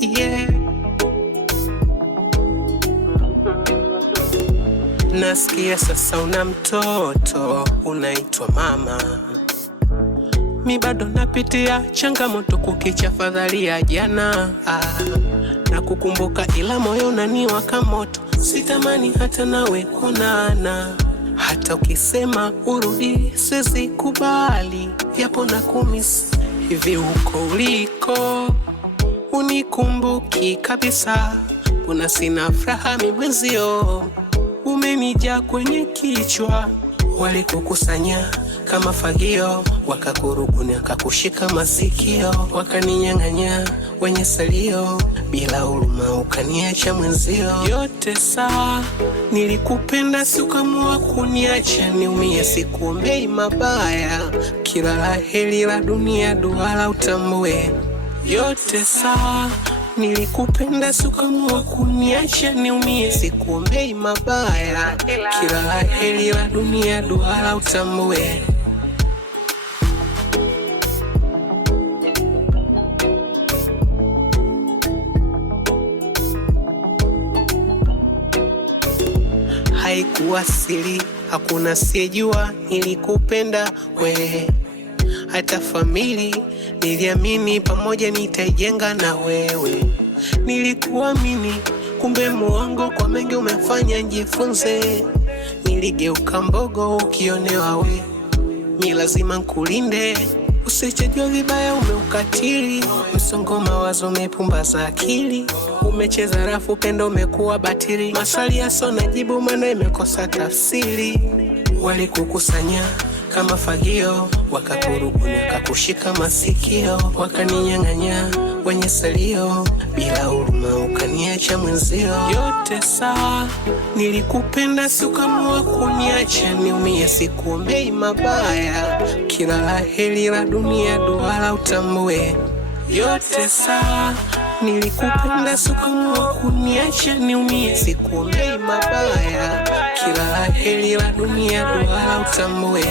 Yeah. Nasikia sasa una mtoto unaitwa mama. Mi bado napitia changamoto kukicha fadhali ya jana. Na kukumbuka ila moyo unaniwaka moto. Sitamani hata nawe kuonana. Hata ukisema urudi siwezi kubali. Yapo na kumisi hivi huko uliko unikumbuki kabisa. Una sina furaha mimwezio. Umenijaa kwenye kichwa. Walikukusanya kama fagio, wakakuruguni akakushika masikio, wakaninyang'anya wenye salio, bila huruma ukaniacha mwenzio. Yote sawa, nilikupenda si ukamua kuniacha niumie, sikuombei mabaya, kila la heri la dunia dua la utambue. Yote sawa, nilikupenda si ukamua kuniacha niumie, sikuombei mabaya, kila la heri la dunia dua la utambue. Haikuwa siri, hakuna siyejua nilikupenda we. Hata famili niliamini pamoja nitaijenga na wewe. Nilikuamini kumbe muongo, kwa mengi umefanya njifunze. Niligeuka mbogo ukionewa we, mi lazima nkulinde. Usichejua vibaya umeukatili, msongo mawazo umepumbaza akili. Umecheza rafu pendo umekuwa batili, maswali yaso na jibu maana imekosa tafsiri. Walikukusanya kama fagio, wakakuruguni wakakushika masikio, wakaninyang'anya wenye salio, bila huruma ukaniacha mwenzio. Yote sawa, nilikupenda si ukamua kuniacha niumie, sikuombei mabaya, kila la heri la dunia dua la utambue. Yote sawa, nilikupenda si ukamua kuniacha niumie, sikuombei mabaya, kila la heri la dunia dua la utambue.